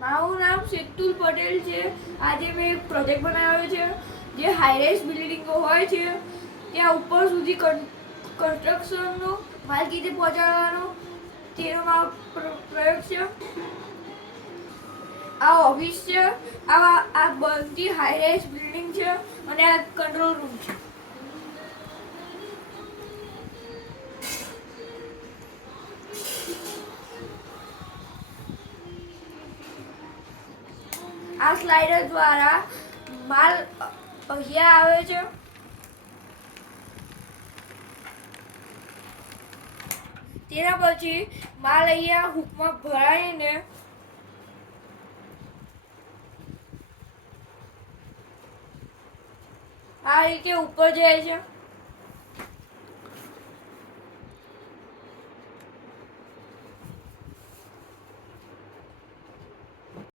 મારું નામ શેતુલ પટેલ છે. આજે મેં એક પ્રોજેક્ટ બનાવ્યો છે જે હાઈરાઇઝ બિલ્ડિંગો હોય છે ત્યાં ઉપર સુધી કન્સ્ટ્રક્શનનો માલ કેવી રીતે પહોંચાડવાનો તેનો મારો પ્રયોગ છે. આ ઓફિસ છે, આ બનતી હાઈરાઇઝ બિલ્ડિંગ છે અને આ કંટ્રોલ રૂમ છે. આ સ્લાઇડર દ્વારા માલ અહીંયા આવે છે. તેના પછી માલ અહીંયા હુકમાં ભરાઈને આ રીતે ઉપર જાય છે.